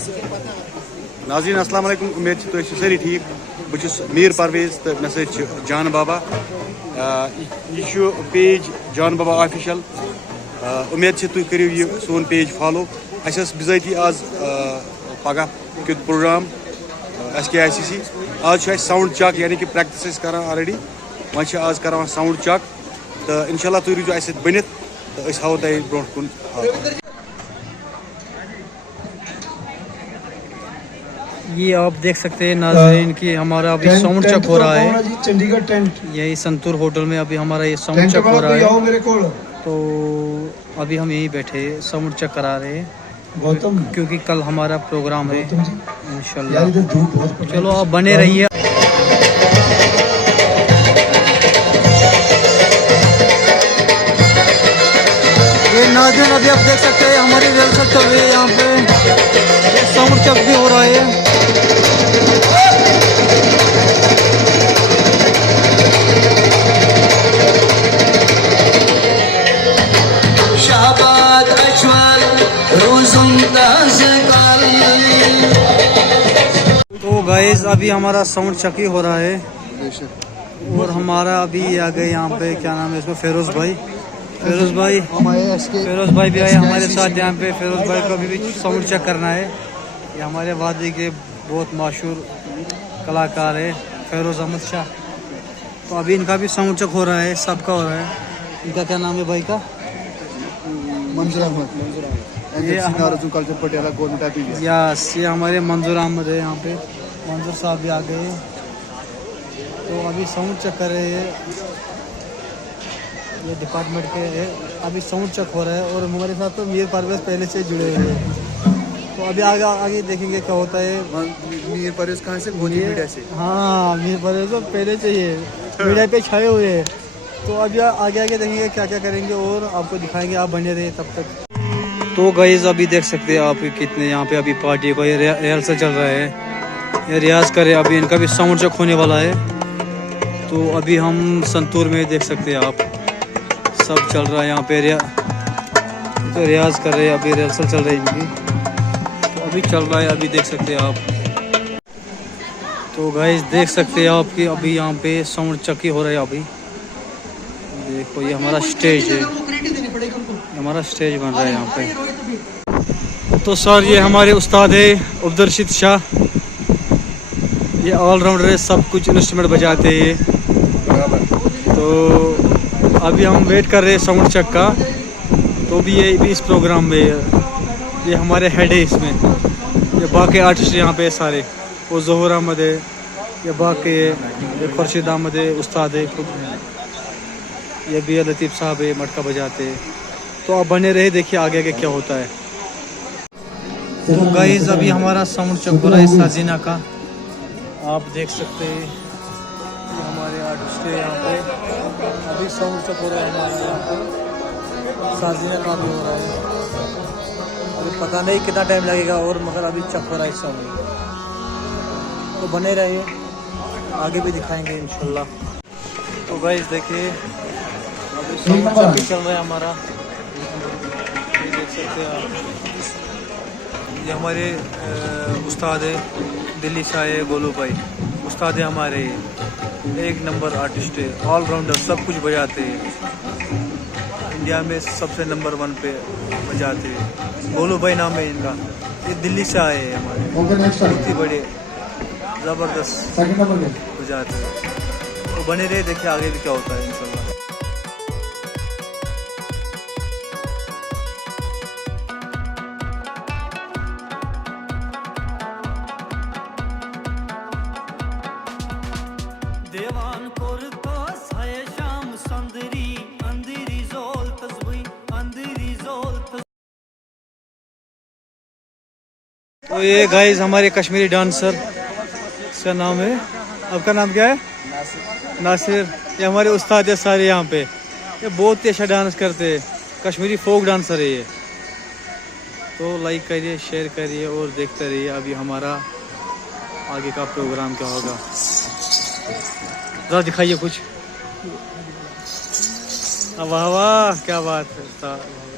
नाज़रीन अस्सलाम वालेकुम, उम्मीद तुम सारी ठीक। बहुत मीर परवेज तो मे सत जान बाबा। यह पेज जान बाबा ऑफिशियल। उम्मीद तुम करो यह सोन पेज फॉलो। बिजाती आज पगह क्युत प्रोग्राम SKICC आज साउंड चेक यानी कि प्रैक्टिस कर ऑलरेडी वह आज कर साउंड चेक तो इंशाल्लाह तुम रूजो अस बनित तो हाव तुम ब्रो कुन। ये आप देख सकते हैं नाज़रीन कि हमारा अभी साउंड चेक हो रहा है चंडीगढ़ टेंट यही संतूर होटल में। अभी हमारा ये साउंड चेक हो रहा है तो अभी हम यहीं बैठे साउंड चेक करा रहे हैं क्योंकि कल हमारा प्रोग्राम है इंशाल्लाह। चलो आप बने रहिए। ये नाज़रीन अभी आप देख सकते हैं हमारी रिहर्सल चल रही है यहाँ पे साउंड चेक भी हो रहा है। तो गाइस अभी हमारा साउंड चेक ही हो रहा है और हमारा अभी आ गए यहाँ पे क्या नाम है इसको फिरोज भाई भी आए हमारे साथ यहाँ पे। फिरोज भाई को भी साउंड चेक करना है। ये हमारे वादी के बहुत मशहूर कलाकार है फिरोज अहमद शाह। तो अभी इनका भी साउंड चेक हो रहा है, सबका हो रहा है। इनका क्या नाम है भाई का? मंजूर अहमद। यस ये हमारे मंजूर अहमद है यहाँ पे। मंजूर साहब भी आ गए तो अभी साउंड चेक कर रहे हैं। ये डिपार्टमेंट के है। अभी साउंड चेक हो रहा है और हमारे साथ तो मीर परवेज पहले से जुड़े हुए हैं। तो अभी आगे देखेंगे क्या होता है। मीर परवेज कहाँ से? मीडिया से। हाँ मीर परवेज तो पहले से ही मीडिया पे छाए हुए हैं। तो अभी आगे देखेंगे क्या क्या करेंगे और आपको दिखाएंगे। आप बने रहे तब तक। तो गाइस अभी देख सकते हैं आप कितने यहाँ पे अभी पार्टी को ये रिहर्सल चल रहा है। ये रियाज करे अभी इनका भी साउंड चेक होने वाला है। तो अभी हम संतूर में देख सकते हैं आप सब चल रहा है यहाँ पे तो रियाज कर रहे हैं। अभी रिहर्सल चल रही है इनकी तो अभी चल रहा है। अभी देख सकते हैं आप। तो गाइस देख सकते हैं आप कि अभी यहाँ पे साउंड चेक ही हो रहा है। अभी देखो ये हमारा स्टेज है, हमारा स्टेज बन रहा है यहाँ पे। तो सर ये हमारे उस्ताद है अब्दुलरशीद शाह। ये ऑलराउंडर है, सब कुछ इंस्ट्रूमेंट बजाते हैं। तो अभी हम वेट कर रहे हैं साउंड चेक का। तो भी ये भी इस प्रोग्राम में ये हमारे हेड है इसमें। ये बाकी आर्टिस्ट यहाँ पे सारे वो ज़ोहर अहमद है, ये बाकी है, ये खुर्शीद अहमद है उस्ताद है खुद। ये भी लतीफ़ साहब है मटका बजाते हैं। तो आप बने रहे देखिए आगे क्या होता है। तो गाइस अभी हमारा साउंड चेक हो रहा है साजीना का। आप देख सकते हैं ये हमारे आर्टिस्ट है यहाँ पे। अभी साउंड चेक हो रहा है हमारे यहाँ पे। साजीना का भी हो रहा है। अभी पता नहीं कितना टाइम लगेगा और मगर अभी चेक हो रहा है साउंड। तो बने रहिए आगे भी दिखाएंगे इंशाल्लाह। तो गाइस देखिए अभी साउंड चेक भी चल रहा है हमारा। ये देख सकते हैं आप। ये हमारे उस्ताद है दिल्ली से आए गोलू भाई। उस्ताद है हमारे, एक नंबर आर्टिस्ट है, ऑलराउंडर, सब कुछ बजाते हैं। इंडिया में सबसे नंबर 1 पे बजाते हैं। गोलू भाई नाम है इनका। ये दिल्ली से आए हैं हमारे, बहुत ही बड़े ज़बरदस्त बजाते हैं। तो बने रहे देखिए आगे भी क्या होता है इंशाल्लाह। तो ये गाइस हमारे कश्मीरी डांसर, इसका नाम है, आपका नाम क्या है? नासिर। ये हमारे उस्ताद है सारे यहाँ पे। ये बहुत ही अच्छा डांस करते हैं, कश्मीरी फोक डांसर है ये। तो लाइक करिए, शेयर करिए और देखते रहिए अभी हमारा आगे का प्रोग्राम क्या होगा। ज़रा दिखाइए कुछ। वाह वाह क्या बात है।